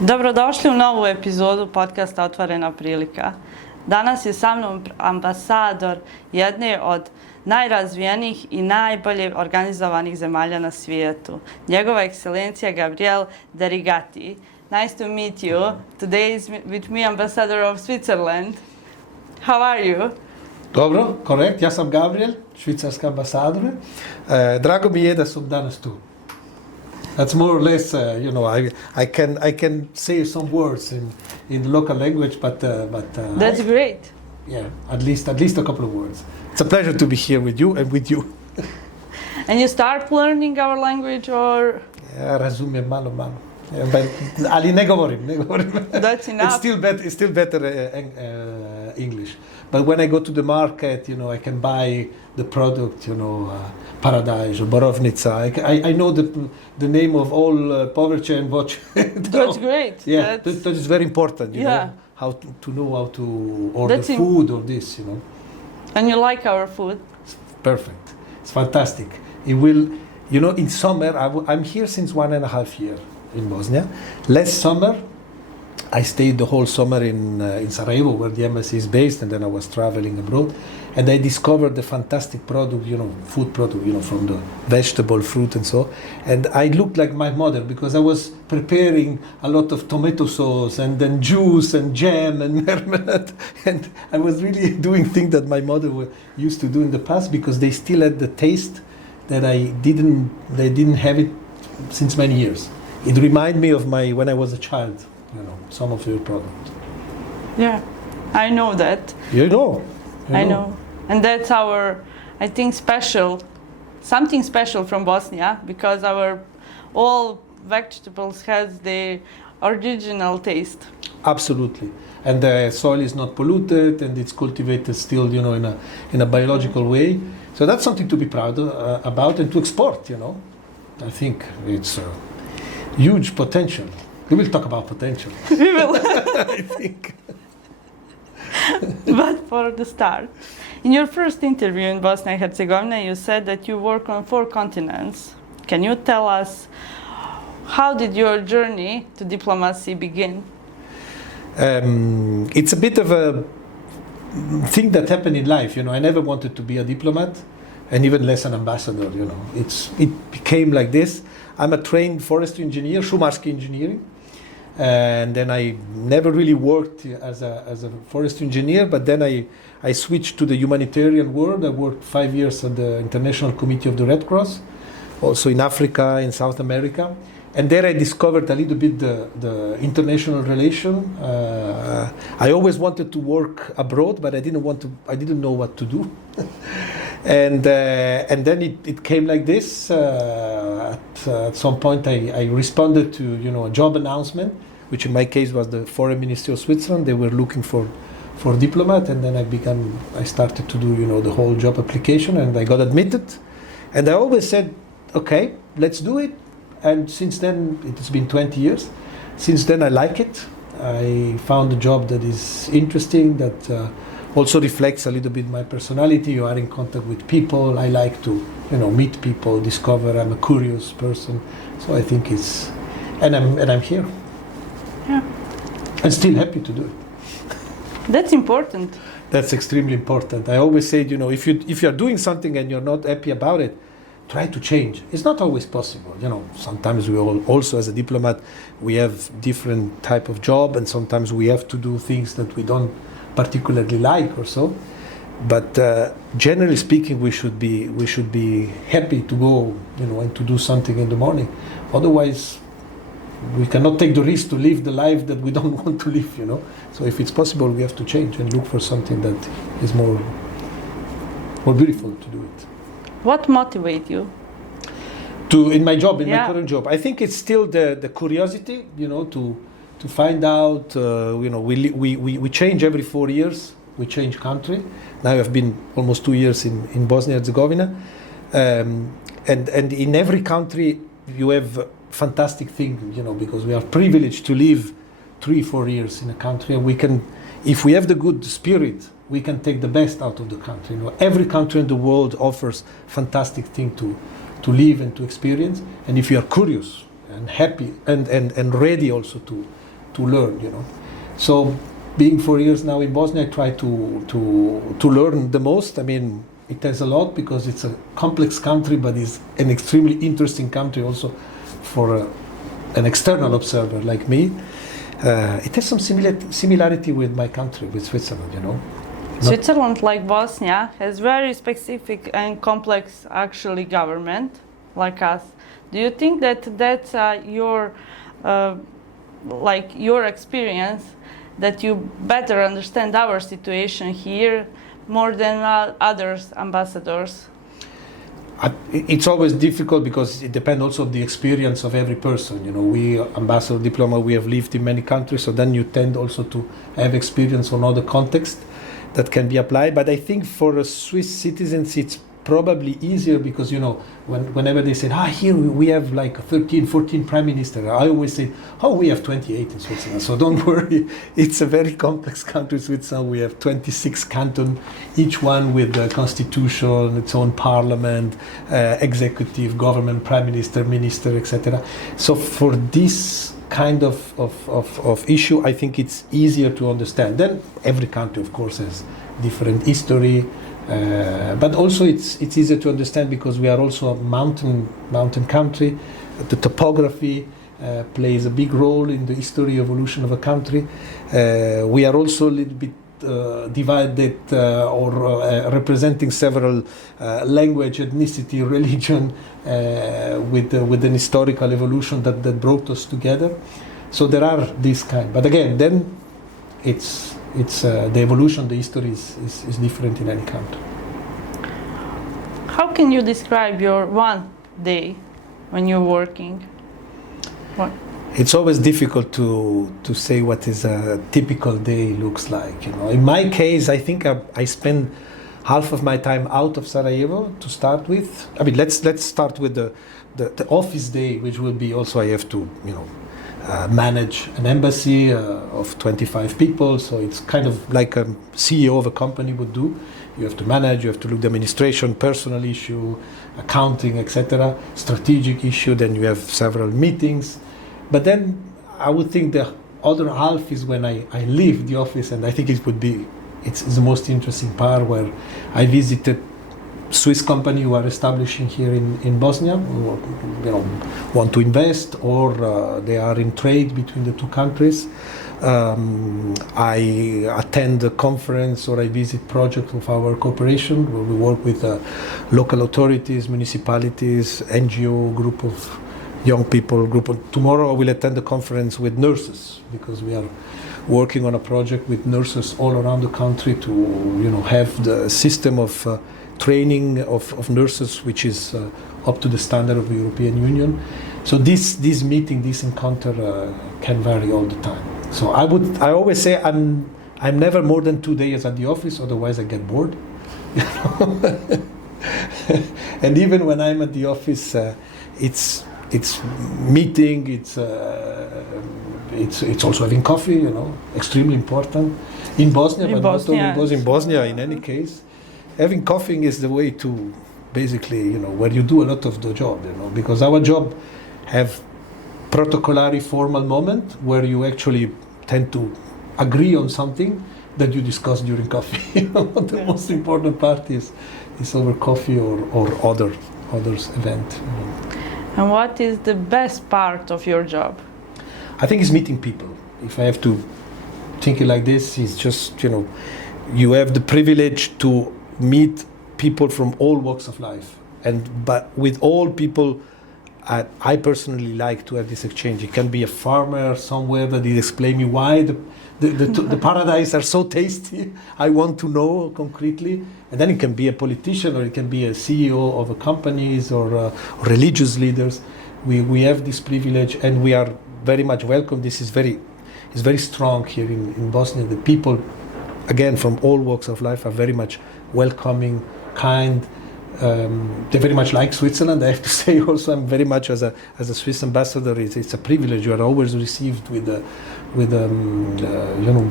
Dobrodošli u novu epizodu podcasta Otvorena Prilika. Danas je sa mnom ambasador jedne od najrazvijenijih i najbolje organizovanih zemalja na svijetu. Njegova ekscelencija Gabrieleom Derighettijem. Nice to meet you. Today is with me ambassador of Switzerland. How are you? Dobro, korekt. Ja sam Gabriel, švicarski ambasador. Drago mi je da sam danas tu. That's more or less, I can say some words in the local language, but That's great. Yeah, at least a couple of words. It's a pleasure to be here with you and with you. And you start learning our language or? Ja razumijem malo. Ali ne govorim. That's enough. It's still better English. But when I go to the market, I can buy the product, paradise or borovnica. I know the name of all povrće and voće. That's great. Yeah, that is very important, you know, how to order food or this, And you like our food? It's perfect. It's fantastic. It will, in summer, I'm here since 1.5 years in Bosnia. Last summer, I stayed the whole summer in Sarajevo, where the embassy is based, and then I was traveling abroad. And I discovered the fantastic product, food product, from the vegetable, fruit, and so. And I looked like my mother because I was preparing a lot of tomato sauce and then juice and jam and marmalade. And I was really doing things that my mother used to do in the past because they still had the taste that they didn't have it since many years. It reminded me of when I was a child, some of your products. Yeah, I know that. You know. I know. And that's I think, something special from Bosnia, because all vegetables has the original taste. Absolutely. And the soil is not polluted and it's cultivated still, in a biological way. So that's something to be proud about and to export, I think it's huge potential. We will talk about potential. We will. I think. But for the start, in your first interview in Bosnia and Herzegovina, you said that you work on 4 continents. Can you tell us how did your journey to diplomacy begin? It's a bit of a thing that happened in life. I never wanted to be a diplomat, and even less an ambassador. It became like this. I'm a trained forestry engineer, šumarski engineering. And then I never really worked as a forestry engineer, but then I switched to the humanitarian world. I worked 5 years at the International Committee of the Red Cross, also in Africa, in South America. And there I discovered a little bit the international relation. I always wanted to work abroad, but I didn't know what to do. And then it came like this. At some point I responded to a job announcement, which in my case was the Foreign Ministry of Switzerland. They were looking for diplomat, and then I started to do the whole job application, and I got admitted. And I always said, okay, let's do it. And since then, it's been 20 years. Since then I like it. I found a job that is interesting, that also reflects a little bit my personality. You are in contact with people. I like to, meet people, discover. I'm a curious person, so I think and I'm here. Yeah. I'm still happy to do it. That's important. That's extremely important. I always say, if you're doing something and you're not happy about it, try to change. It's not always possible. Sometimes we also, as a diplomat, we have different type of job, and sometimes we have to do things that we don't particularly like or so, but generally speaking, we should be happy to go, and to do something in the morning. Otherwise, we cannot take the risk to live the life that we don't want to live. So if it's possible, we have to change and look for something that is more beautiful to do it. What motivates you? In my job, my current job, I think it's still the curiosity, to find out, we change every 4 years, we change country. Now I've been almost 2 years in Bosnia and Herzegovina. And in every country you have fantastic thing, because we are privileged to live 3-4 years in a country, and if we have the good spirit, we can take the best out of the country. Every country in the world offers fantastic thing to live and to experience. And if you are curious and happy and ready also learn, you know. So being 4 years now in Bosnia, I try to learn the most. I mean, it has a lot because it's a complex country, but it's an extremely interesting country also for an external observer like me. It has some similarity with my country, with Switzerland, you know. Switzerland, like Bosnia, has very specific and complex, actually, government, like us. Do you think that that's your experience, that you better understand our situation here more than others ambassadors? It's always difficult because it depends also on the experience of every person. You know, we ambassador diploma, we have lived in many countries, so then you tend also to have experience on other contexts that can be applied. But I think for Swiss citizens, it's probably easier because, you know, whenever they say, here we have like 13, 14 prime ministers, I always say, we have 28 in Switzerland. So don't worry, it's a very complex country, Switzerland. We have 26 cantons, each one with a constitution, its own parliament, executive, government, prime minister, minister, etc. So for this kind of issue, I think it's easier to understand. Then every country, of course, has different history. But also it's easier to understand because we are also a mountain country. The topography plays a big role in the history evolution of a country. We are also a little bit divided or representing several language, ethnicity, religion with an historical evolution that brought us together. So there are these kind. But again, then it's the evolution, the history is different in any country. How can you describe your one day when you're working? It's always difficult to say what is a typical day looks like. You know, in my case, I think I spend half of my time out of Sarajevo to start with. I mean, let's start with the office day, which will be also I have to, you know, manage an embassy of 25 people, so it's kind of like a CEO of a company would do. You have to manage, you have to look at the administration, personal issue, accounting, etc., strategic issue, then you have several meetings. But then I would think the other half is when I leave the office, and I think it's the most interesting part where I visited Swiss company who are establishing here in Bosnia, who, you know, want to invest, or they are in trade between the two countries. I attend a conference or I visit projects of our cooperation where we work with local authorities, municipalities, NGO, group of young people. Tomorrow I will attend a conference with nurses because we are working on a project with nurses all around the country to, you know, have the system of training of nurses, which is up to the standard of the European Union. So this meeting, this encounter can vary all the time. So I always say I'm never more than 2 days at the office, otherwise I get bored. And even when I'm at the office, it's meeting, it's also having coffee, you know, extremely important in Bosnia, but not only in Bosnia, in any case. Having coffee is the way to basically, you know, where you do a lot of the job, you know, because our job have protocolary formal moment where you actually tend to agree on something that you discuss during coffee. You know, the most important part is over coffee or others event. You know. And what is the best part of your job? I think it's meeting people. If I have to think it like this, it's just, you know, you have the privilege to meet people from all walks of life, but with all people, I personally like to have this exchange. It can be a farmer somewhere that he explain me why the paradise are so tasty. I want to know concretely, and then it can be a politician or it can be a CEO of a companies or religious leaders. We have this privilege, and we are very much welcome. This is very strong here in Bosnia. The people, again, from all walks of life are very much welcoming, kind. They very much like Switzerland. I have to say also, I'm very much as a Swiss ambassador. It's a privilege. You are always received with you know,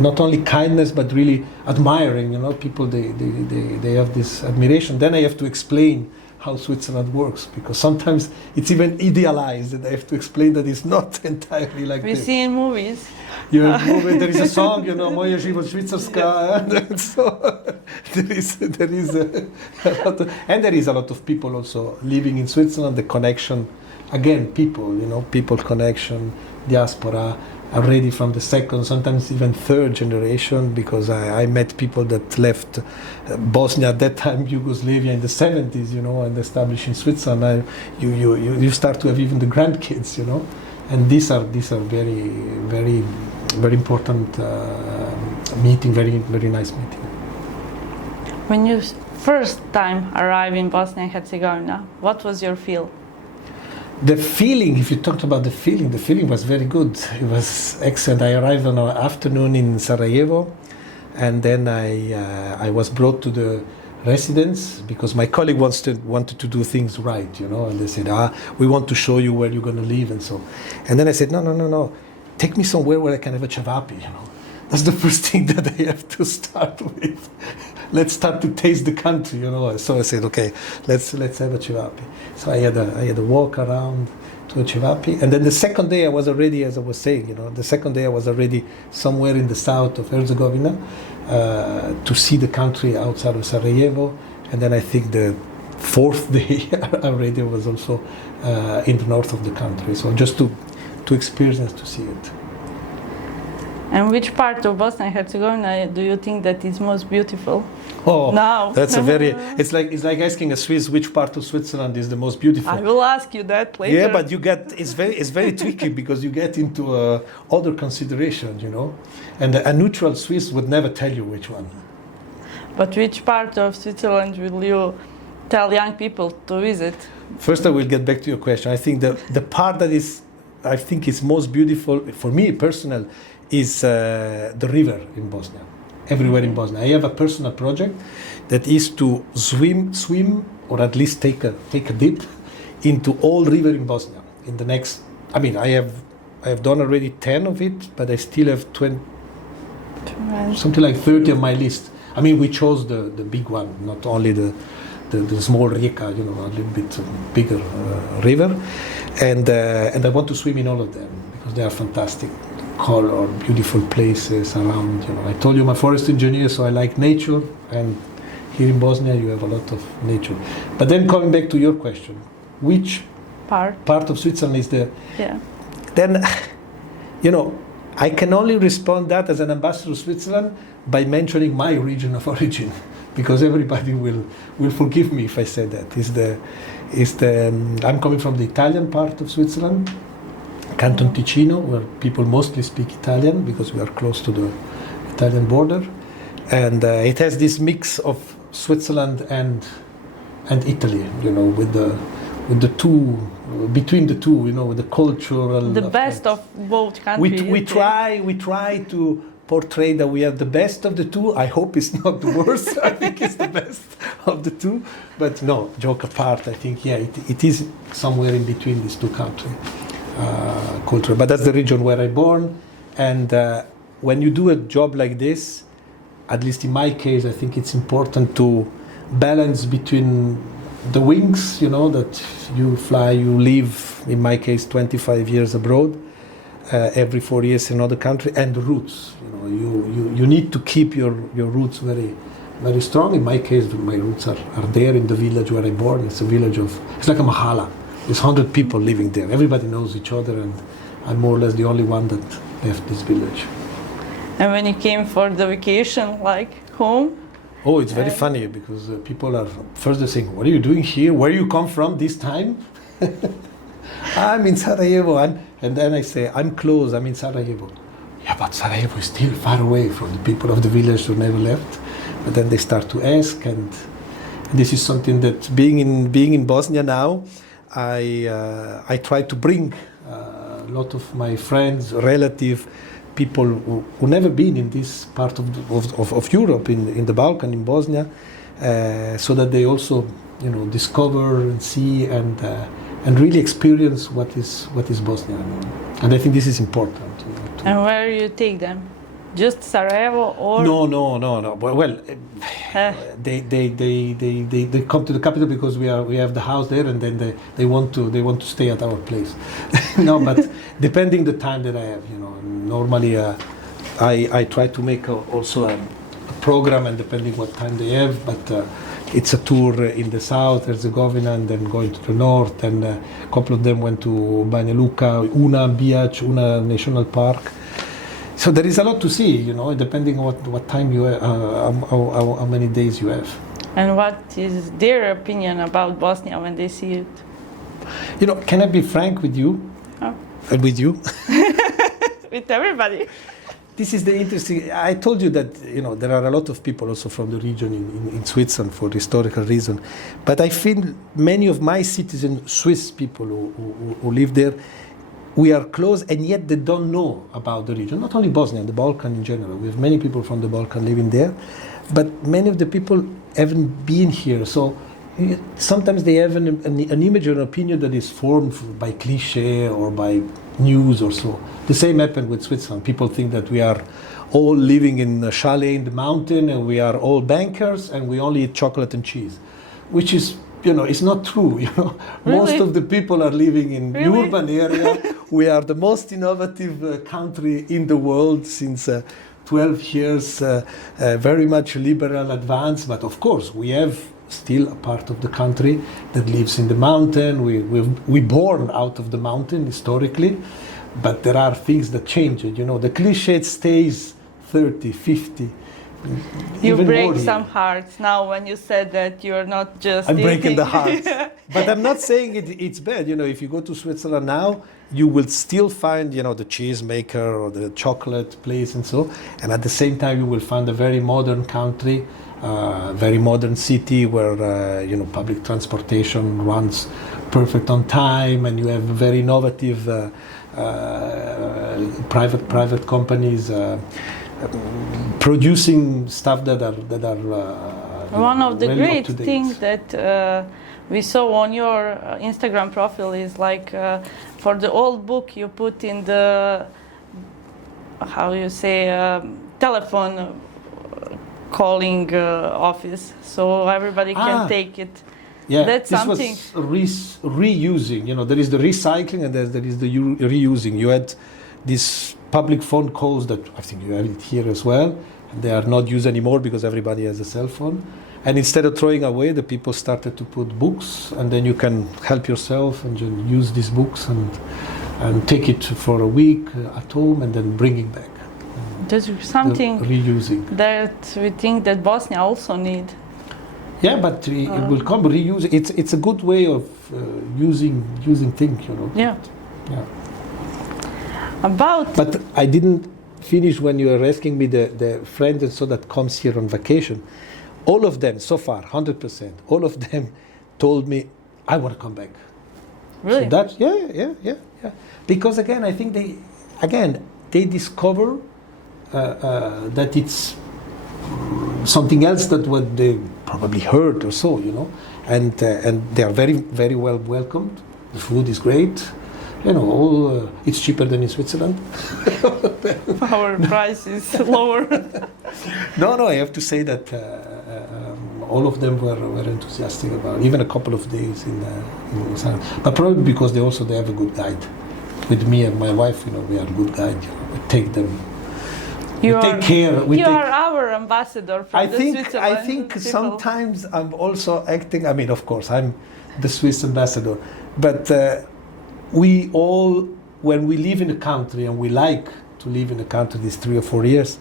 not only kindness but really admiring. You know, people they have this admiration. Then I have to explain how Switzerland works, because sometimes it's even idealized, and I have to explain that it's not entirely like We this. see in movies. There is a song, Moje život Švicarska, and so there is a lot of, and there is a lot of people also living in Switzerland. The connection, again, people connection, diaspora, already from the second, sometimes even third generation, because I met people that left Bosnia at that time, Yugoslavia in the 70s, and established in Switzerland. You start to have even the grandkids, and these are very, very, very important meeting, very, very nice meeting. When you first time arrived in Bosnia and Herzegovina, what was your feel? The feeling, if you talked about the feeling was very good. It was excellent. I arrived on an afternoon in Sarajevo, and then I was brought to the residence because my colleague wanted to do things right, and they said, we want to show you where you're going to live and so. And then I said, no, take me somewhere where I can have a cevapi, That's the first thing that I have to start with. Let's start to taste the country, So I said, okay, let's have a cevapi. So I had a walk around to a cevapi, and then the second day I was already, as I was saying, the second day I was already somewhere in the south of Herzegovina to see the country outside of Sarajevo, and then I think the fourth day already was also in the north of the country. So just to experience, to see it. And which part of Bosnia and Herzegovina do you think that is most beautiful? Oh, now. That's a very. It's like asking a Swiss which part of Switzerland is the most beautiful. I will ask you that later. Yeah, but it's very tricky because you get into other considerations, and a neutral Swiss would never tell you which one. But which part of Switzerland will you tell young people to visit? First, I will get back to your question. I think the part that is most beautiful for me personal is the river in Bosnia. Everywhere in Bosnia, I have a personal project that is to swim, or at least take a dip into all river in Bosnia. In the next, I have done already 10 of it, but I still have 20, something like 30 on my list. We chose the big one, not only the small Rijeka, a little bit bigger river, and I want to swim in all of them because they are fantastic. Color, beautiful places around. I told you I'm a forest engineer, so I like nature, and here in Bosnia you have a lot of nature. But then coming back to your question, which part of Switzerland is the? Yeah. Then, I can only respond that as an ambassador of Switzerland by mentioning my region of origin, because everybody will forgive me if I say that. I'm coming from the Italian part of Switzerland. Canton Ticino, where people mostly speak Italian because we are close to the Italian border, and it has this mix of Switzerland and Italy, with the two, between the two, with the cultural. The best of both countries. We try to portray that we have the best of the two. I hope it's not the worst. I think it's the best of the two. But no, joke apart, I think it is somewhere in between these two countries. Culture, but that's the region where I'm born, and when you do a job like this, at least in my case, I think it's important to balance between the wings, that you fly, you live, in my case, 25 years abroad, every 4 years in another country, and the roots. You need to keep your roots very, very strong. In my case, my roots are there in the village where I'm born. It's a village it's like a mahala. There's 100 people living there. Everybody knows each other, and I'm more or less the only one that left this village. And when you came for the vacation, like home? Oh, it's very funny because people are first they're saying, "What are you doing here? Where you come from this time?" I'm in Sarajevo, and then I say, "I'm close. I'm in Sarajevo." Yeah, but Sarajevo is still far away from the people of the village who never left. But then they start to ask, and this is something that being in Bosnia now. I try to bring a lot of my friends, relatives, people who never been in this part of Europe, in the Balkan, in Bosnia, so that they also, discover and see and really experience what is Bosnia. And I think this is important. And where you take them? Just Sarajevo or? No. Well, they come to the capital because we have the house there, and then they want to stay at our place. No, but depending the time that I have, normally I try to make also a program, and depending what time they have, but it's a tour in the south, Hercegovina, and then going to the north, and a couple of them went to Banja Luka, Una BiH, Una National Park. So there is a lot to see, depending on what time you have, how many days you have. And what is their opinion about Bosnia when they see it? Can I be frank with you? Oh. And with you? With everybody. This is the interesting. I told you that there are a lot of people also from the region in Switzerland for historical reason, but I feel many of my citizens, Swiss people who live there, we are close, and yet they don't know about the region. Not only Bosnia, the Balkan in general. We have many people from the Balkan living there, but many of the people haven't been here. So sometimes they have an image or an opinion that is formed by cliché or by news or so. The same happened with Switzerland. People think that we are all living in a chalet in the mountain, and we are all bankers, and we only eat chocolate and cheese, which is, it's not true. Really? Most of the people are living in Really? urban area. We are the most innovative country in the world since 12 years, very much liberal, advanced. But of course, we have still a part of the country that lives in the mountain. We born out of the mountain historically, but there are things that change it. The cliché stays 30, 50. You even break more some here. hearts now when you said that you're not just I'm breaking eating. the hearts. But I'm not saying it's bad. If you go to Switzerland now, you will still find, the cheese maker or the chocolate place and so. And at the same time, you will find a very modern country, very modern city where, public transportation runs perfect on time, and you have very innovative private companies producing stuff that are One of the really great up-to-date. things that we saw on your Instagram profile is like for the old book you put in the telephone calling office, so everybody can take it. Yeah, That's this something. was reusing. There is the recycling and there is the reusing. You had these public phone calls that I think you have it here as well. They are not used anymore because everybody has a cell phone. And instead of throwing away, the people started to put books, and then you can help yourself and just use these books and take it for a week at home and then bring it back. There's something reusing that we think that Bosnia also need. Yeah, but it will come reuse. It's a good way of using things, Yeah. Yeah. But I didn't finish when you were asking me the friends and so that comes here on vacation. All of them so far, 100%. All of them told me, I want to come back. really, So that's yeah. Because again, I think they discover that it's something else that what they probably heard or so, and they are very, very well welcomed. The food is great, it's cheaper than in Switzerland. our price is lower. No, I have to say that all of them were enthusiastic about it. Even a couple of days in San, but probably because they have a good guide. With me and my wife, we are a good guide. We take them. Take care. You are our ambassador for Switzerland. I think people. sometimes I'm also acting. I mean, of course, I'm the Swiss ambassador, but we all, when we live in a country and we like to live in a country these 3 or 4 years,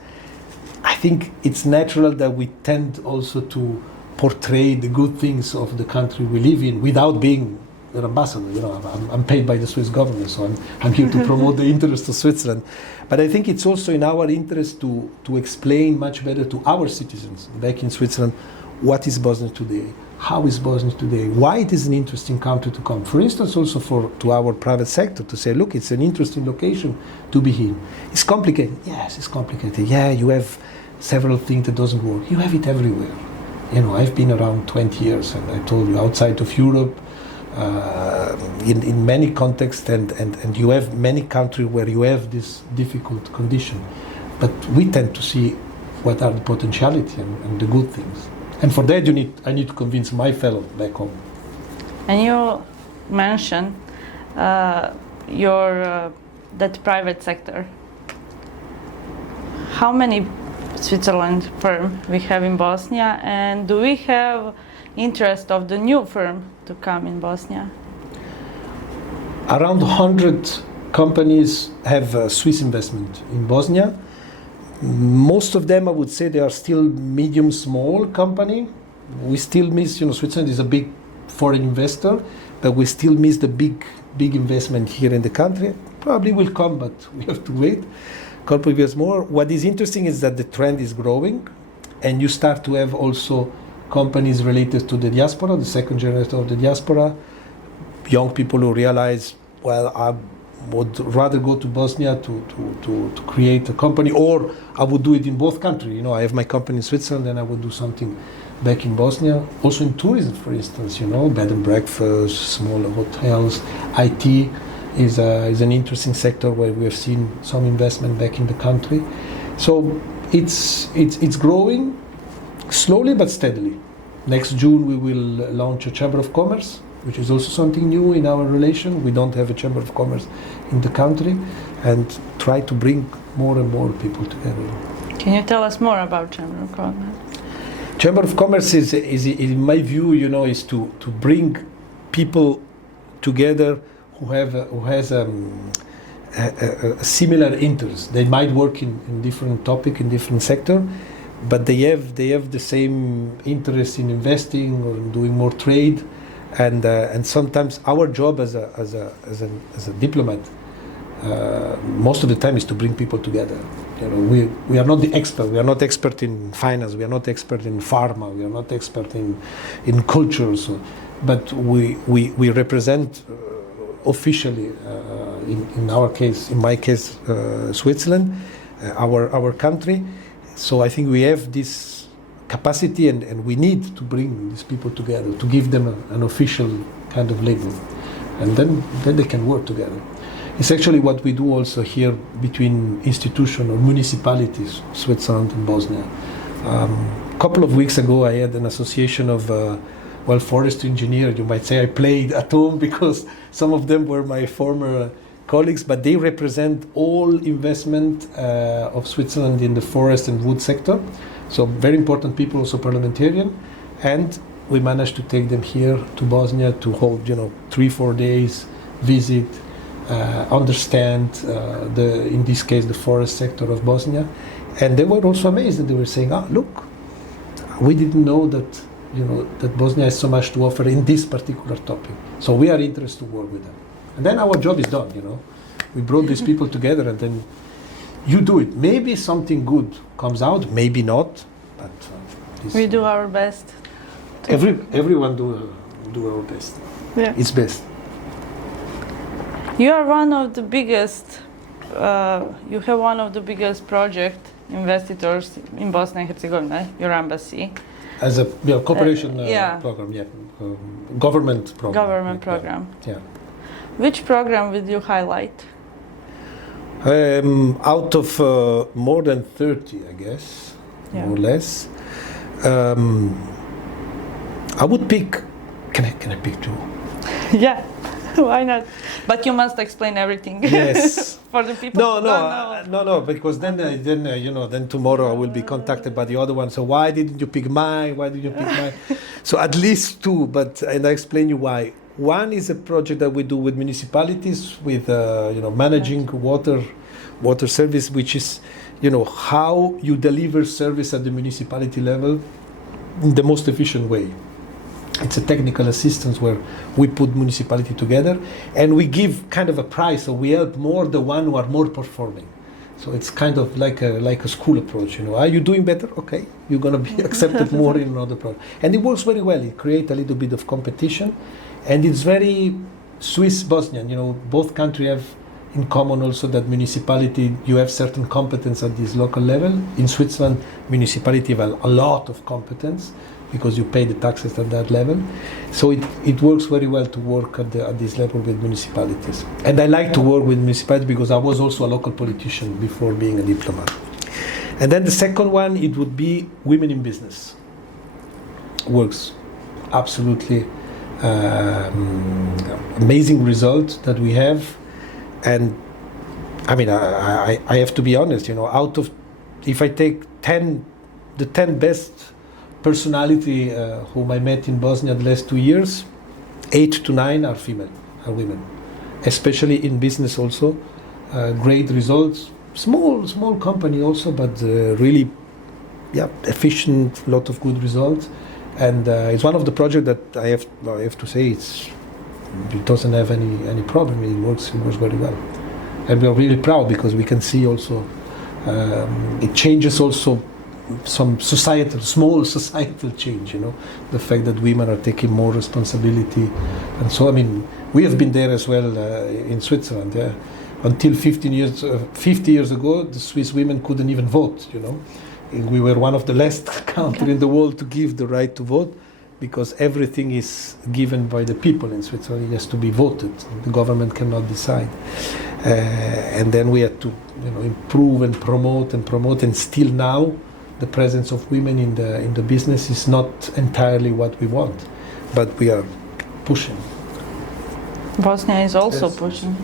I think it's natural that we tend also to portray the good things of the country we live in without being an ambassador. I'm paid by the Swiss government, so I'm here to promote the interests of Switzerland. But I think it's also in our interest to explain much better to our citizens back in Switzerland what is Bosnia today, how is Bosnia today, why it is an interesting country to come. For instance, also to our private sector to say, look, it's an interesting location to be in. It's complicated. Yes, it's complicated. Yeah, you have several things that doesn't work. You have it everywhere. I've been around 20 years, and I told you, outside of Europe, in many contexts, and you have many countries where you have this difficult condition. but we tend to see what are the potentiality and the good things. And for that, I need to convince my fellow back home. And you mentioned that private sector. How many Switzerland firm we have in Bosnia, and do we have interest of the new firm to come in Bosnia? Around 100 companies have Swiss investment in Bosnia. Most of them, I would say, they are still medium, small company. We still miss, Switzerland is a big foreign investor, but we still miss the big investment here in the country. Probably will come, but we have to wait a couple of years more. What is interesting is that the trend is growing, and you start to have also companies related to the diaspora, the second generation of the diaspora, young people who realize, well, I would rather go to Bosnia to create a company, or I would do it in both countries. I have my company in Switzerland, and I would do something back in Bosnia. Also in tourism, for instance, bed and breakfast, smaller hotels. IT is an interesting sector where we have seen some investment back in the country. So it's growing slowly but steadily. Next June we will launch a Chamber of Commerce, which is also something new in our relation. We don't have a Chamber of Commerce in the country, and try to bring more and more people together. Can you tell us more about Chamber of Commerce? Chamber of Commerce is in my view, is to bring people together who has a similar interest. They might work in different topic, in different sector, but they have the same interest in investing or in doing more trade. And sometimes our job as a diplomat, most of the time, is to bring people together. We are not the expert. We are not expert in finance. We are not expert in pharma. We are not expert in culture. But we represent officially, in our case, in my case, Switzerland, our country. So I think we have this capacity, and we need to bring these people together, to give them an official kind of label, and then they can work together. It's actually what we do also here between institutions or municipalities, Switzerland and Bosnia. A couple of weeks ago I had an association of forestry engineers. You might say I played at home because some of them were my former colleagues, but they represent all investment of Switzerland in the forest and wood sector. So very important people, also parliamentarian, and we managed to take them here to Bosnia to hold, 3-4 days, visit, understand in this case the forest sector of Bosnia, and they were also amazed. And they were saying, look, we didn't know that that Bosnia has so much to offer in this particular topic. So we are interested to work with them, and then our job is done. We brought these people together, and then you do it. Maybe something good comes out, maybe not, but we do our best. Everyone do our best. Yeah. It's best. You are one of the biggest. You have one of the biggest project investors in Bosnia and Herzegovina. Your embassy. As a cooperation program, government program. Government program. Yeah. Which program would you highlight? Out of more than 30, I guess, more or less. I would pick. Can I pick two? Yeah, why not? But you must explain everything. Yes. For the people. No. Because then tomorrow I will be contacted by the other one. So why didn't you pick mine? Why did you pick mine? So at least two. And I explain you why. One is a project that we do with municipalities, with managing water service, which is how you deliver service at the municipality level in the most efficient way. It's a technical assistance where we put municipality together, and we give kind of a prize, so we help more the one who are more performing. So it's kind of like a school approach. Are you doing better? Okay, you're going to be accepted more in another project, and it works very well. It creates a little bit of competition. And it's very Swiss-Bosnian, both countries have in common also that municipality, you have certain competence at this local level. In Switzerland, municipality have a lot of competence because you pay the taxes at that level. So it works very well to work at this level with municipalities. And I like to work with municipalities because I was also a local politician before being a diplomat. And then the second one, it would be women in business. Works absolutely amazing result that we have. And I mean, I have to be honest, out of, if I take the 10 best personality whom I met in Bosnia the last 2 years, 8 to 9 are women, especially in business also. Great results. Small company also, but really, efficient. Lot of good results, and it's one of the projects that I have to say it doesn't have any problem. It works very well, and we are really proud because we can see also it changes also some small societal change. The fact that women are taking more responsibility, and so I mean we have been there as well in Switzerland. Yeah. Until 50 years ago, the Swiss women couldn't even vote, And we were one of the last countries in the world to give the right to vote, because everything is given by the people in Switzerland. It has to be voted. The government cannot decide. And then we had to, improve and promote, and still now, the presence of women in the business is not entirely what we want, but we are pushing. Bosnia is also pushing.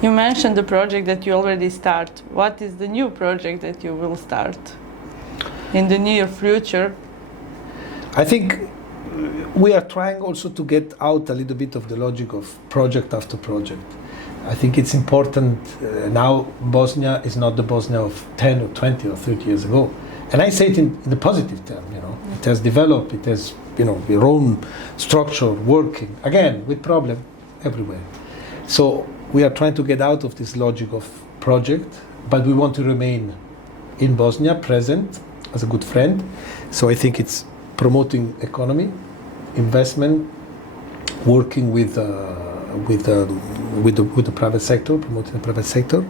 You mentioned the project that you already start. What is the new project that you will start in the near future? I think we are trying also to get out a little bit of the logic of project after project. I think it's important now. Bosnia is not the Bosnia of 10 or 20 or 30 years ago. And I say it in the positive term, It has developed, it has, your own structure working, again, with problem everywhere. So we are trying to get out of this logic of project, but we want to remain in Bosnia, present as a good friend. So I think it's promoting economy, investment, working with the private sector, promoting the private sector,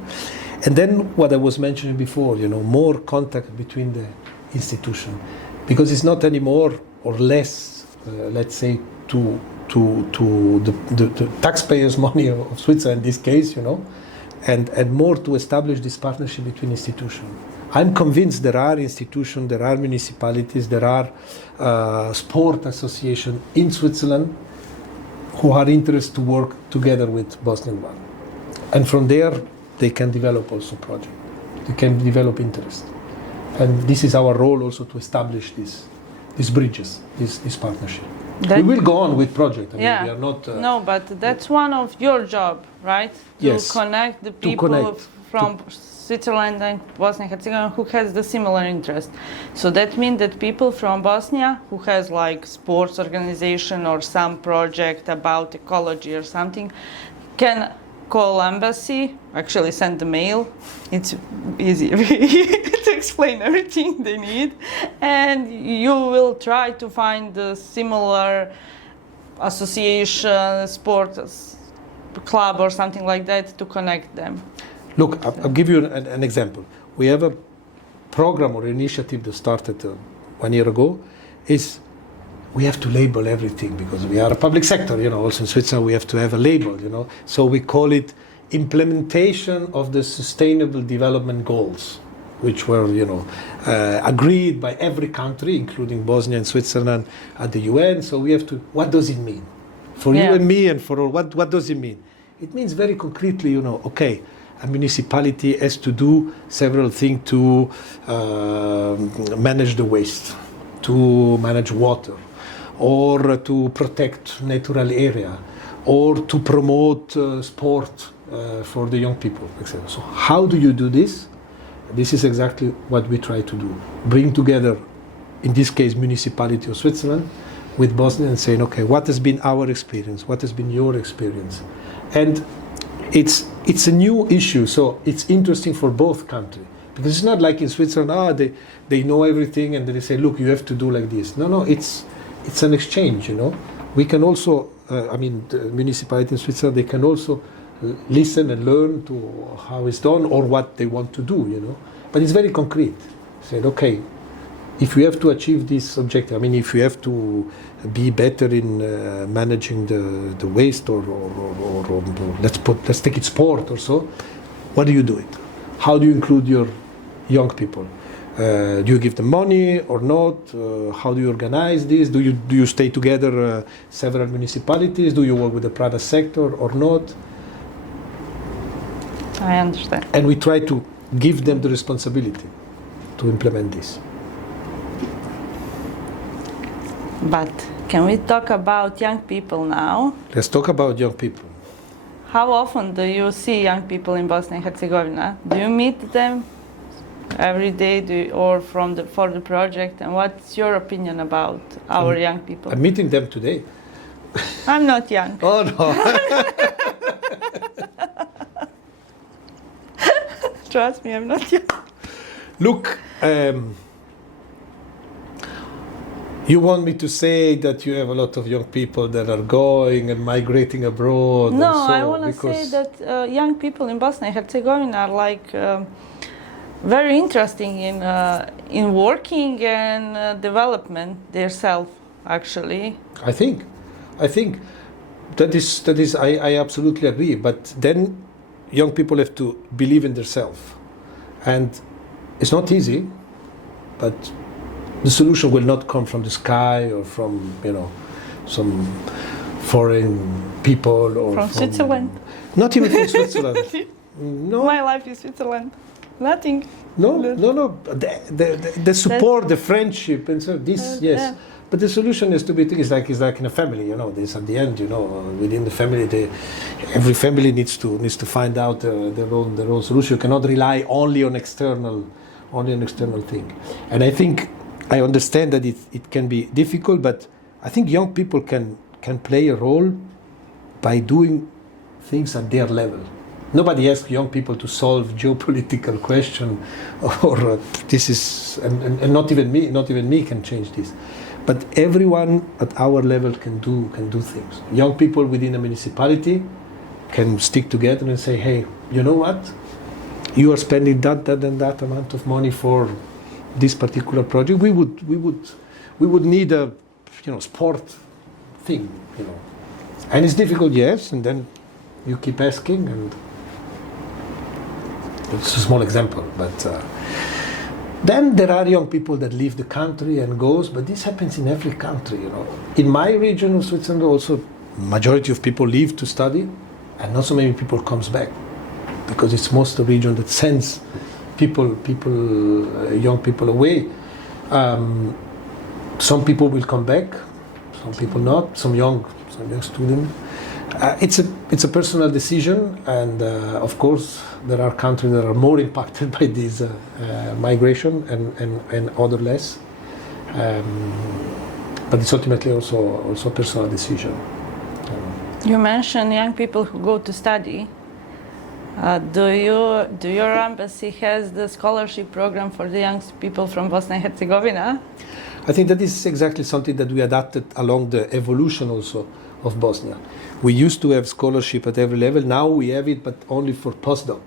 and then what I was mentioning before, more contact between the institution, because it's not anymore or less, let's say, to the taxpayers' money of Switzerland in this case, and more to establish this partnership between institutions. I'm convinced there are institutions, there are municipalities, there are sport associations in Switzerland who are interested to work together with Bosnian one. And from there, they can develop also projects. They can develop interest. And this is our role also to establish these bridges, this partnership. We will go on with project. We are not. No, but that's one of your job, right? To connect the people from Switzerland and Bosnia and Herzegovina who has the similar interest. So that means that people from Bosnia who has like sports organization or some project about ecology or something can call embassy, actually send the mail. It's easy to explain everything they need, and you will try to find the similar association, sports club or something like that to connect them. Look, I'll give you an example. We have a program or initiative that started 1 year ago. Is we have to label everything because we are a public sector, also in Switzerland we have to have a label, So we call it implementation of the Sustainable Development Goals, which were, agreed by every country, including Bosnia and Switzerland at the UN. So we have to, what does it mean? For you and me and for all, what does it mean? It means very concretely, okay, a municipality has to do several things to manage the waste, to manage water, or to protect natural area, or to promote sport for the young people, etc. So how do you do this? This is exactly what we try to do. Bring together, in this case, municipality of Switzerland with Bosnia and saying, okay, what has been our experience? What has been your experience? And it's a new issue, so it's interesting for both countries. Because it's not like in Switzerland, they know everything and they say, look, you have to do like this. No, it's an exchange, We can also, the municipality in Switzerland, they can also listen and learn to how it's done or what they want to do, But it's very concrete. Said, okay, if we have to achieve this objective, if we have to be better in managing the waste or let's take it sport or so, what do you do it? How do you include your young people? Do you give them money or not? How do you organize this? Do you stay together several municipalities? Do you work with the private sector or not? I understand. And we try to give them the responsibility to implement this. But can we talk about young people now? Let's talk about young people. How often do you see young people in Bosnia and Herzegovina? Do you meet them every day or for the project? And what's your opinion about our young people? I'm meeting them today. I'm not young. Oh no. Trust me, I'm not young. Look, you want me to say that you have a lot of young people that are going and migrating abroad? No, and so, I want to say that young people in Bosnia and Herzegovina are like very interesting in working and development themselves. Actually, I think that is I absolutely agree. But then young people have to believe in themselves, and it's not easy, but the solution will not come from the sky or from some foreign people or from Switzerland. Not even from Switzerland. No. My life is Switzerland. Nothing. No. The support, the friendship, and so this, yes. Yeah. But the solution is to be is like in a family, This at the end, within the family, every family needs to find out their own solution. You cannot rely only on external thing. And I think I understand that it can be difficult, but I think young people can play a role by doing things at their level. Nobody asks young people to solve geopolitical question, or this is, and not even me can change this. But everyone at our level can do things. Young people within a municipality can stick together and say, hey, you know what? You are spending that and that amount of money for this particular project. We would need a sport thing, And it's difficult, yes, and then you keep asking, and it's a small example, but then there are young people that leave the country and goes, but this happens in every country, In my region of Switzerland also, majority of people leave to study, and not so many people comes back, because it's most the region that sends young people away. Some people will come back, some people not, some young students. It's a personal decision, and of course there are countries that are more impacted by this migration and other less. But it's ultimately also a personal decision. You mentioned young people who go to study. Do your embassy has the scholarship program for the young people from Bosnia and Herzegovina? I think that is exactly something that we adapted along the evolution also of Bosnia. We used to have scholarship at every level. Now we have it, but only for postdoc,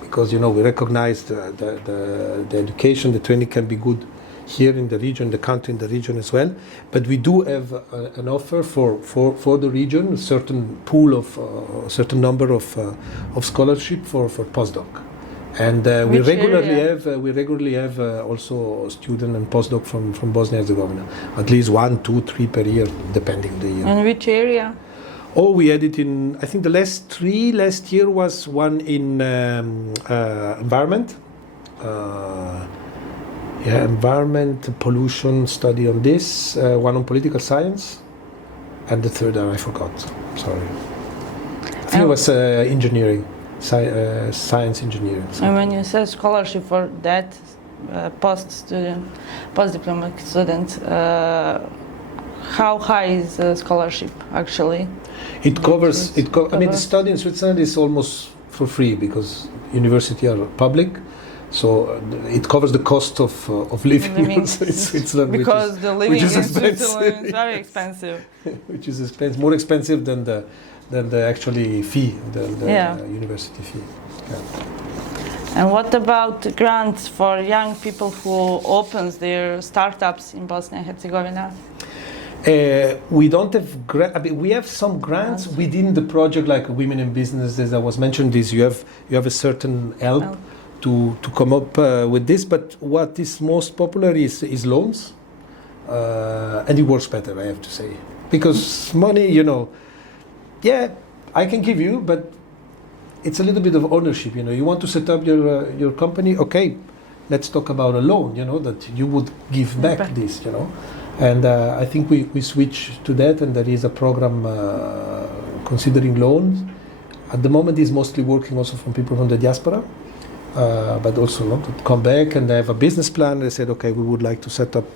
because we recognize the education, the training can be good here in the region, the country, in the region as well. But we do have an offer for the region, a certain pool of a certain number of scholarship for postdoc. And we regularly have also student and postdoc from Bosnia and Herzegovina, at least 1, 2, 3 per year, depending the year. And which area? Oh, we had it in, I think the last year was one in environment. Environment, pollution study on this, one on political science, and the third I forgot, sorry. I think it was engineering. Science engineering. And when you say scholarship for that post-diploma student, how high is the scholarship actually? It covers. The study in Switzerland is almost for free because universities are public, so it covers the cost of living in Switzerland. Because the living in Switzerland is very expensive. Which is expensive, more expensive than the actually fee, the university fee. Yeah. And what about grants for young people who opens their startups in Bosnia and Herzegovina? We don't have we have some grants within the project, like Women in Business, as I was mentioning. You have a certain help to come up with this. But what is most popular is loans, and it works better, I have to say, because money, yeah, I can give you, but it's a little bit of ownership. You want to set up your company, okay? Let's talk about a loan, that you would give back this, And I think we switch to that, and there is a program considering loans. At the moment, it's mostly working also from people from the diaspora, but also to come back and they have a business plan. They said, okay, we would like to set up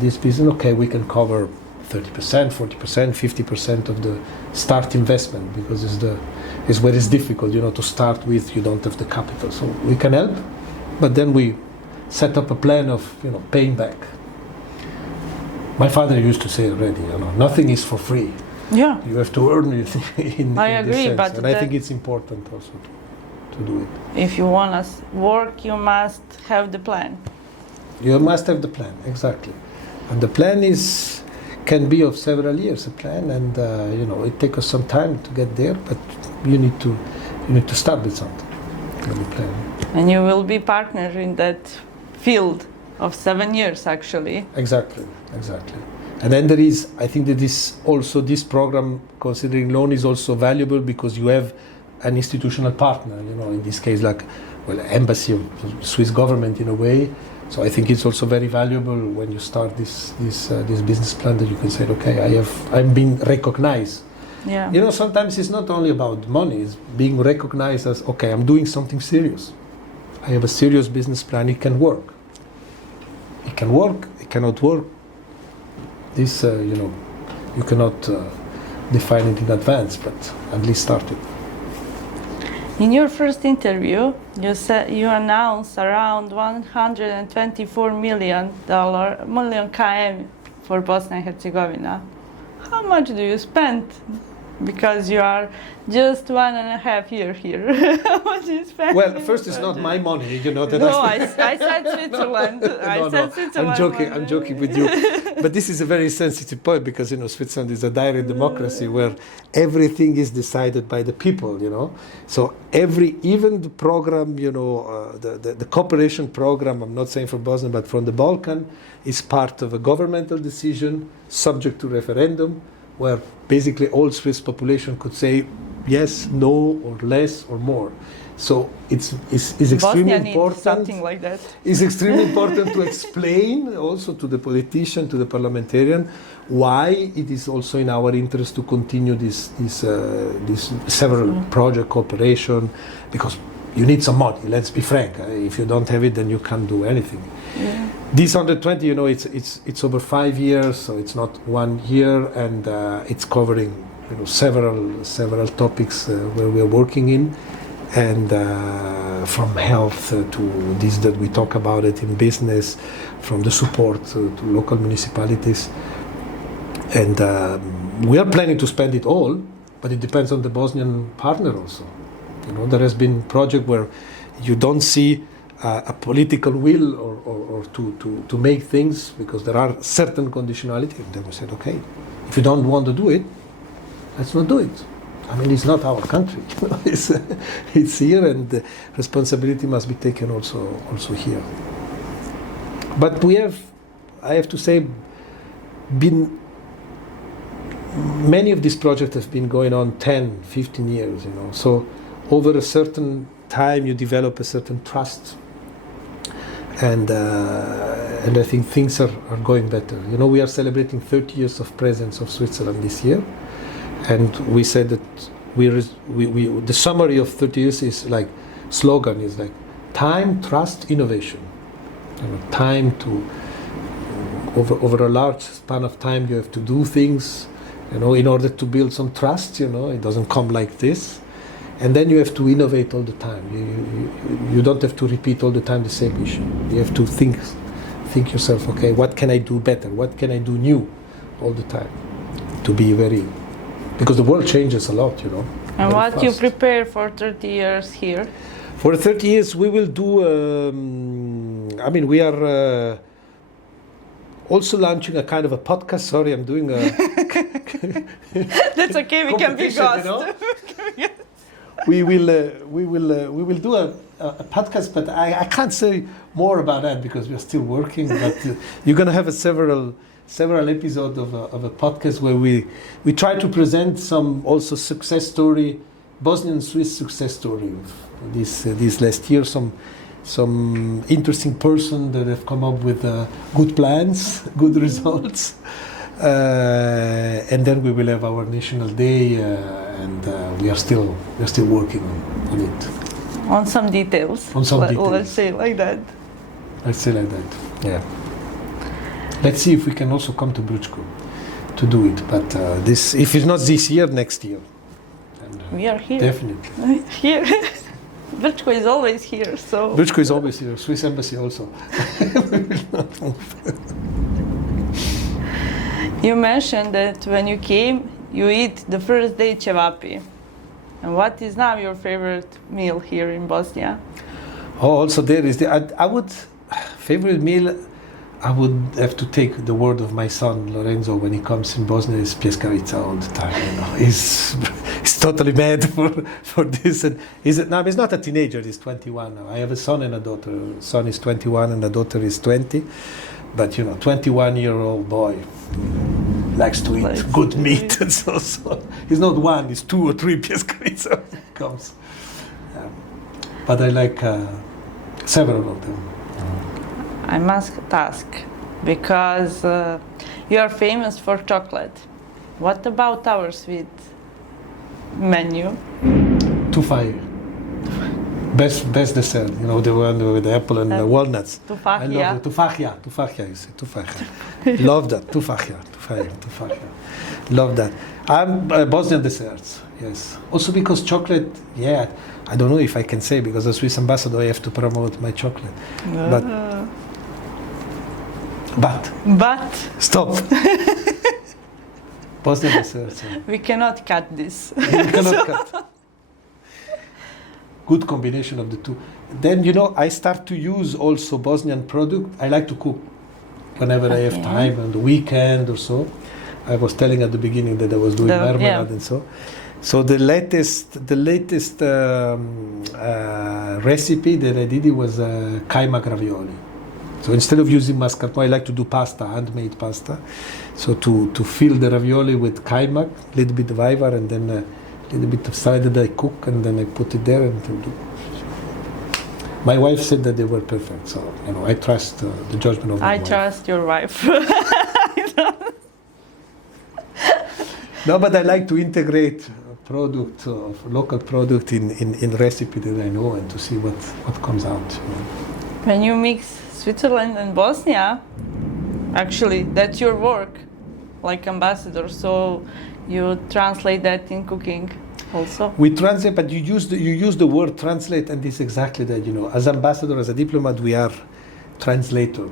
this business. Okay, we can cover 30%, 40%, 50% of the start investment, because it's where it's difficult, to start with. You don't have the capital, so we can help. But then we set up a plan of, paying back. My father used to say already, nothing is for free. Yeah. You have to earn it in I in agree, this sense. but And I think it's important also to do it. If you want to work, you must have the plan. You must have the plan, exactly. And the plan can be of several years, a plan, and it takes us some time to get there, but you need to start with something, with a plan. And you will be partner in that field of 7 years, actually. Exactly. And then I think that this program, considering loan, is also valuable because you have an institutional partner, in this case, embassy of the Swiss government in a way. So I think it's also very valuable when you start this business plan, that you can say, okay, I'm being recognized. Yeah. Sometimes it's not only about money, it's being recognized as, okay, I'm doing something serious. I have a serious business plan, it can work. It can work, it cannot work. This, you cannot define it in advance, but at least start it. In your first interview, you announced around $124 million km for Bosnia and Herzegovina. How much do you spend? Because you are just 1.5 year here. How much do you spend? Well, first, it's not my money, that No, I said Switzerland. I'm joking with you. But this is a very sensitive point, because Switzerland is a direct democracy where everything is decided by the people. So even the program, the cooperation program, I'm not saying for Bosnia, but from the Balkan, is part of a governmental decision subject to referendum, where basically all Swiss population could say yes, no, or less, or more. So it's extremely Bosnia important. needs something like that. It's extremely important to explain also to the politician, to the parliamentarian, why it is also in our interest to continue this several project cooperation, because you need some money. Let's be frank. If you don't have it, then you can't do anything. Yeah. This 120, it's over 5 years, so it's not 1 year, and it's covering several topics where we are working in, and from health to this that we talk about it in business, from the support to local municipalities, and we are planning to spend it all, but it depends on the Bosnian partner also. There has been project where you don't see a political will or to make things, because there are certain conditionality, and then we said, okay, if you don't want to do it, let's not do it. It's not our country. It's here, and the responsibility must be taken also here. But I have to say, many of these projects have been going on 10, 15 years, So over a certain time, you develop a certain trust. And I think things are going better. We are celebrating 30 years of presence of Switzerland this year, and we said that the summary of 30 years is slogan is time, trust, innovation. Time to over a large span of time, you have to do things, in order to build some trust. It doesn't come like this. And then you have to innovate all the time. You don't have to repeat all the time the same issue. You have to think yourself, okay, what can I do better? What can I do new all the time? To be because the world changes a lot, And what fast. You prepare for 30 years here? For 30 years, we will do, we are also launching a kind of a podcast. Sorry, I'm doing a... That's okay, we can be ghosts. we will do a podcast, but I can't say more about that because we're still working. But you're going to have several episodes of a podcast where we try to present some also success story, Bosnian Swiss success story of this last year. Some interesting person that have come up with good plans, good results, and then we will have our national day, and we are still working on it. On some details. Let's say like that. Yeah. Let's see if we can also come to Brčko to do it. But this, if it's not this year, next year. And, we are here. Definitely. Here. Brčko is always here, so... Brčko is always here. Swiss Embassy also. You mentioned that when you came, you eat the first day cevapi. And what is now your favorite meal here in Bosnia? Oh, also there is favorite meal. I would have to take the word of my son Lorenzo when he comes in Bosnia. Is pjeskavica all the time. You know, he's totally mad for this. And he's not a teenager. He's 21 now. I have a son and a daughter. Son is 21 and the daughter is 20. But 21-year-old boy likes to eat good meat, and so he's not one. He's 2 or 3 pjeskavica comes. But I like several of them. I must ask, because you are famous for chocolate. What about our sweet menu? Tufaj. Best dessert, the one with the apple and the walnuts. Tufahia. I love it. Tufahia, you say. Tufahia. Love that. Tufahia. Love that. I'm Bosnian desserts, yes. Also because chocolate, I don't know if I can say, because as Swiss ambassador I have to promote my chocolate. But stop. Bosnian desserts. We cannot cut this. We cannot cut. Good combination of the two. Then, I start to use also Bosnian product. I like to cook whenever I have time on the weekend or so. I was telling at the beginning that I was doing marmalade and so. So the latest recipe that I did was kajmak ravioli. So instead of using mascarpone, I like to do pasta, handmade pasta. So to fill the ravioli with kajmak, a little bit of ivar, and then a little bit of salad that I cook, and then I put it there and do. My wife said that they were perfect, so I trust the judgment of my wife. I trust your wife. No, but I like to integrate local product in recipe that I know, and to see what comes out. When you mix Switzerland and Bosnia, actually that's your work, like ambassador. So you translate that in cooking also. We translate, but you use the word translate, and it's exactly that. As ambassador, as a diplomat, we are translator.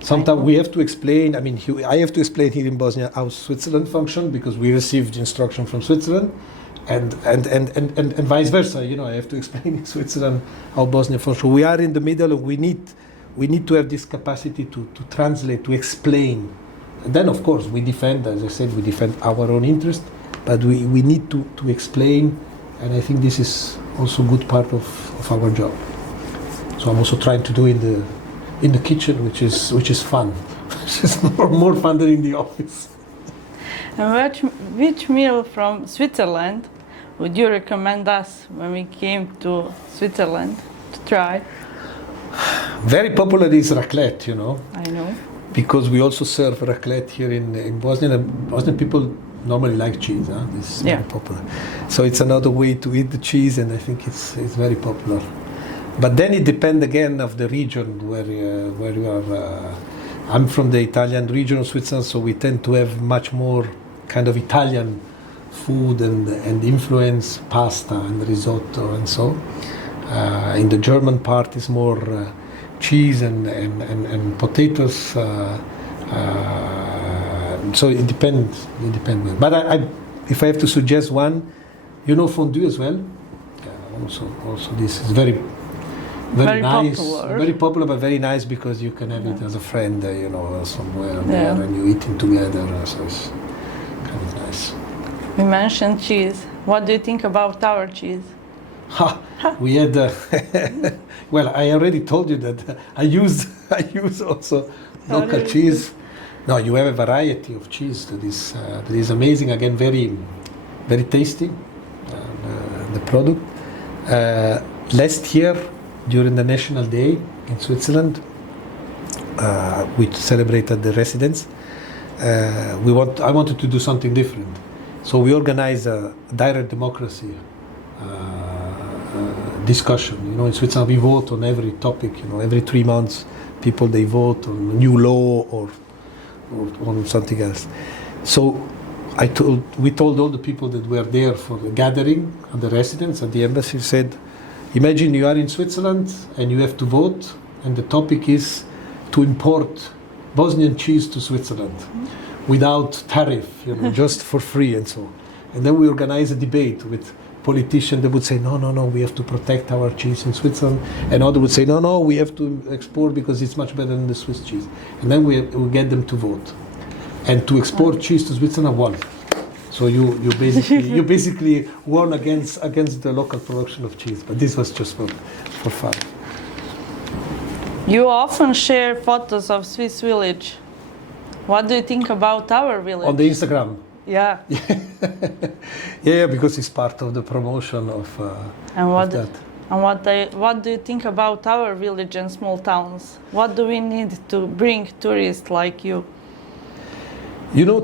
Sometimes we have to explain. I have to explain here in Bosnia how Switzerland functions, because we received instruction from Switzerland, and vice versa. I have to explain in Switzerland how Bosnia functions. We are in the middle, and we need to have this capacity to translate, to explain. And then, of course, we defend, as I said, we defend our own interest, but we need to explain, and I think this is also a good part of our job. So I'm also trying to do in the kitchen, which is fun. Which is more fun than in the office. And which meal from Switzerland would you recommend us when we came to Switzerland to try? Very popular is raclette, I know. Because we also serve raclette here in Bosnia. Bosnian people normally like cheese. This is very popular. So it's another way to eat the cheese, and I think it's very popular. But then it depends again of the region where you are. I'm from the Italian region of Switzerland, so we tend to have much more kind of Italian food and influence, pasta and risotto and so. In the German part is more cheese and potatoes. So it depends. But if I have to suggest one, fondue as well. Also this is very nice, popular. Very popular, but very nice because you can have it as a friend, somewhere there, and you eating together. So it's kind of nice. We mentioned cheese. What do you think about our cheese? We had, well, I already told you that I use also local cheese. No, you have a variety of cheese that is amazing. Again, very, very tasty. The product. Last year, during the National Day in Switzerland, we celebrated the residents. I wanted to do something different, so we organized a direct democracy discussion. In Switzerland we vote on every topic. Every 3 months, people they vote on a new law or on something else. So we told all the people that were there for the gathering and the residents at the embassy, said, imagine you are in Switzerland and you have to vote, and the topic is to import Bosnian cheese to Switzerland without tariff, just for free and so on. And then we organize a debate with politicians that would say, no, we have to protect our cheese in Switzerland. And others would say, no, we have to export because it's much better than the Swiss cheese. And then we get them to vote. And to export cheese to Switzerland won. So you basically won against the local production of cheese. But this was just for fun. You often share photos of Swiss village. What do you think about our village? On the Instagram. Yeah. Yeah, because it's part of the promotion of that. And what do you think about our village and small towns? What do we need to bring tourists like you?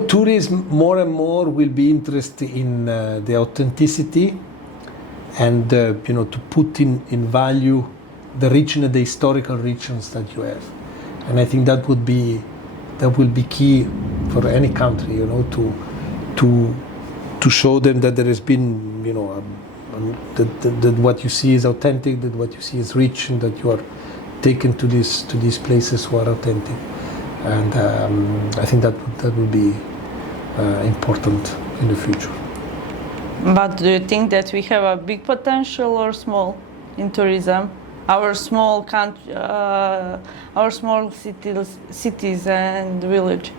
Tourism more and more will be interested in the authenticity and to put in value the region and the historical regions that you have. And I think that will be key for any country, to show them that there has been, that what you see is authentic, that what you see is rich, and that you are taken to these places who are authentic. And I think that will be important in the future. But do you think that we have a big potential or small in tourism? Our small cities and village.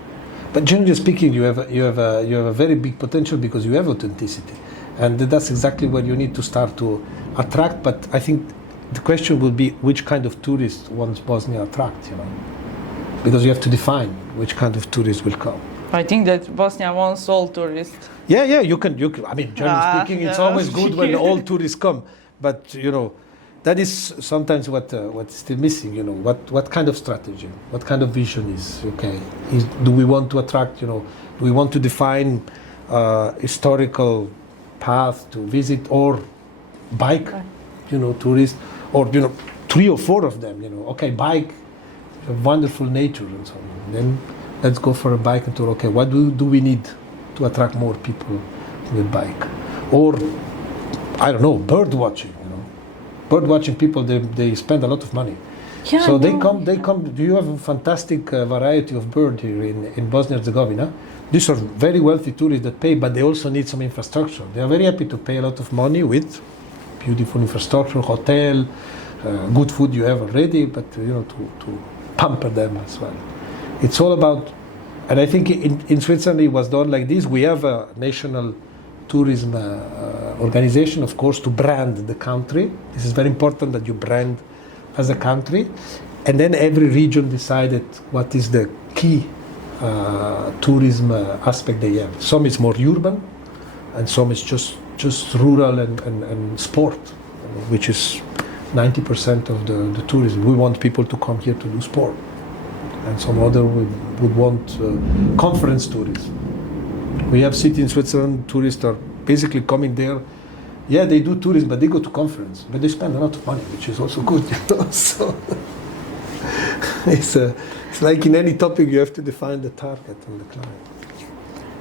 But generally speaking, you have a very big potential because you have authenticity, and that's exactly what you need to start to attract. But I think the question will be which kind of tourist wants Bosnia attract, because you have to define which kind of tourist will come. I think that Bosnia wants all tourists. Yeah, you can. I mean, generally speaking, it's always good when all tourists come, but that is sometimes what is still missing. What kind of strategy, what kind of vision is okay? Do we want to attract? Do we want to define historical path to visit or bike? Tourists, or 3 or 4 of them. Okay, bike, wonderful nature and so on. Then let's go for a bike and tour. Okay, what do we need to attract more people with bike? Or I don't know, bird watching. Bird watching people, they spend a lot of money. Yeah, so they come. Do you have a fantastic variety of bird here in Bosnia and Herzegovina? These are very wealthy tourists that pay, but they also need some infrastructure. They are very happy to pay a lot of money with beautiful infrastructure, hotel, good food you have already, but to pamper them as well. It's all about, and I think in Switzerland it was done like this. We have a national tourism organization, of course, to brand the country. This is very important that you brand as a country. And then every region decided what is the key tourism aspect they have. Some is more urban, and some is just rural and sport, which is 90% of the tourism. We want people to come here to do sport. And some other would want conference tourism. We have cities in Switzerland, tourists are basically coming there. Yeah, they do tourism, but they go to conference. But they spend a lot of money, which is also good. So it's like in any topic, you have to define the target and the client.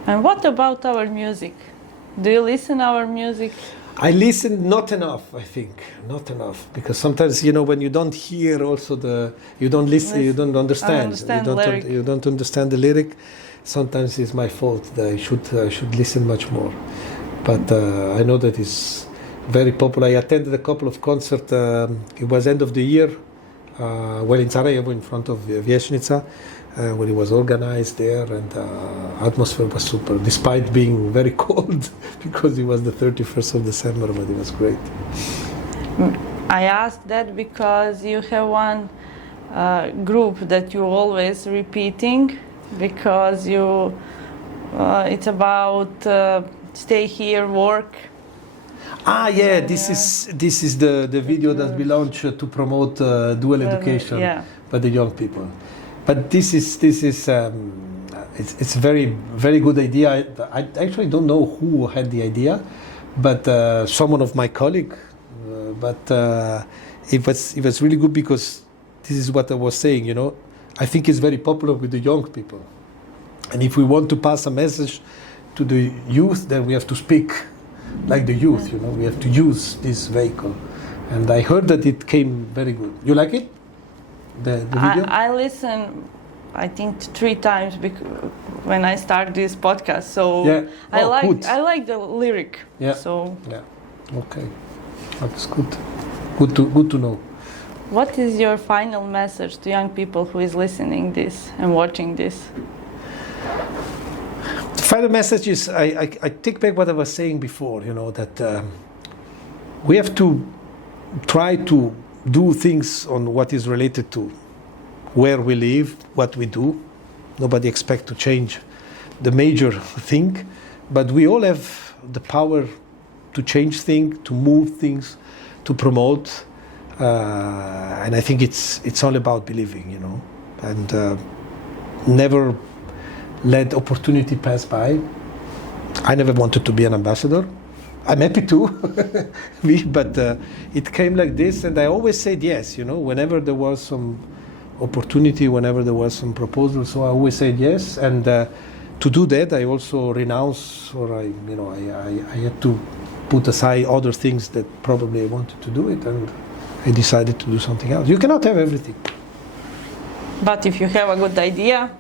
And what about our music? Do you listen our music? I listen not enough, I think. Not enough. Because sometimes, when you don't hear also you don't listen, you don't understand. You don't understand the lyric. Sometimes it's my fault that I should listen much more. But I know that it's very popular. I attended a couple of concerts. It was end of the year, in Sarajevo, in front of Vijećnica, when it was organized there, and atmosphere was super, despite being very cold, because it was the 31st of December, but it was great. I ask that because you have one group that you always repeating, because you it's about stay here, work. Yeah, this is the video that we launched to promote dual education by the young people. But this is it's very good idea. I actually don't know who had the idea, but someone of my colleague. It was really good because this is what I was saying. You know, I think it's very popular with the young people, and if we want to pass a message to the youth, then we have to speak like the youth. You know, we have to use this vehicle, and I heard that it came very good. You like it? The video? I listen, I think 3 times when I start this podcast. So yeah. I like the lyric. Yeah. So yeah. Okay, that's good. Good to know. What is your final message to young people who is listening this and watching this? The final message is I take back what I was saying before. You know that we have to try to do things on what is related to where we live, what we do. Nobody expects to change the major thing, but we all have the power to change things, to move things, to promote, and I think it's all about believing, you know, and never let opportunity pass by. I never wanted to be an ambassador. I'm happy to, but it came like this, and I always said yes, you know, whenever there was some opportunity, whenever there was some proposal, so I always said yes, and to do that I also renounced, or I had to put aside other things that probably I wanted to do it, and I decided to do something else. You cannot have everything. But if you have a good idea,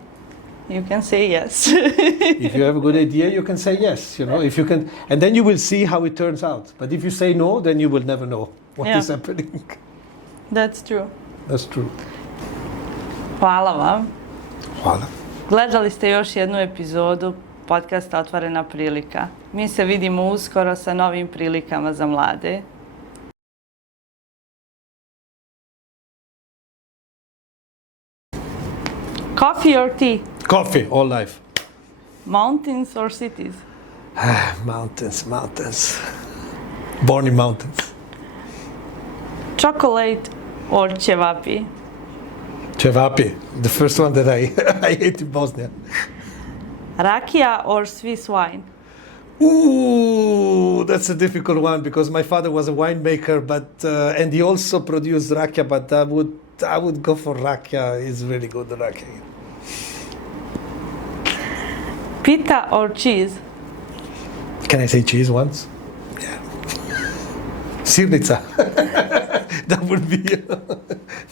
you can say yes. If you have a good idea, you can say yes, you know, if you can, and then you will see how it turns out. But if you say no, then you will never know what is happening. That's true. That's true. Hvala vam. Hvala. Gledali ste još jednu epizodu podcasta Otvorena prilika. Mi se vidimo uskoro sa novim prilikama za mlade. Coffee or tea? Coffee, all life. Mountains or cities? Mountains. Born in mountains. Chocolate or cevapi? Cevapi, the first one that I ate in Bosnia. Rakija or Swiss wine? Ooh, that's a difficult one because my father was a winemaker, but and he also produced rakia. But I would go for rakia. It's really good, the rakia. Pita or cheese? Can I say cheese once? Yeah. Sirnica. That would be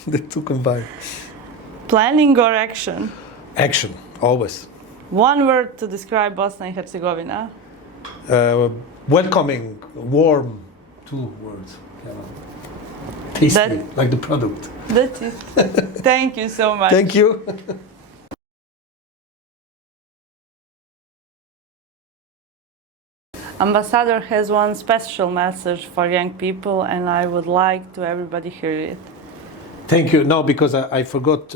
the two combined. Planning or action? Action, always. One word to describe Bosnia and Herzegovina. Welcoming, warm, 2 words. Tasty, like the product. That's it. Thank you so much. Thank you. Ambassador has one special message for young people, and I would like to everybody hear it. Thank you. No, because I forgot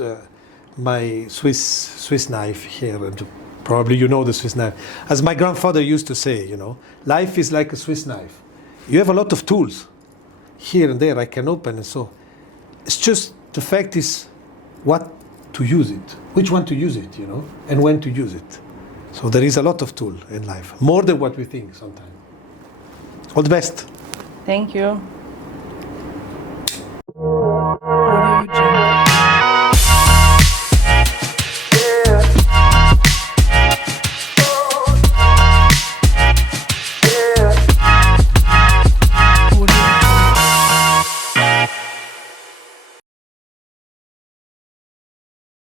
my Swiss knife here. And probably you know the Swiss knife. As my grandfather used to say, you know, life is like a Swiss knife. You have a lot of tools. Here and there I can open, and so it's just the fact is what to use it, which one to use it, you know, and when to use it. So there is a lot of tool in life, more than what we think sometimes. All the best. Thank you.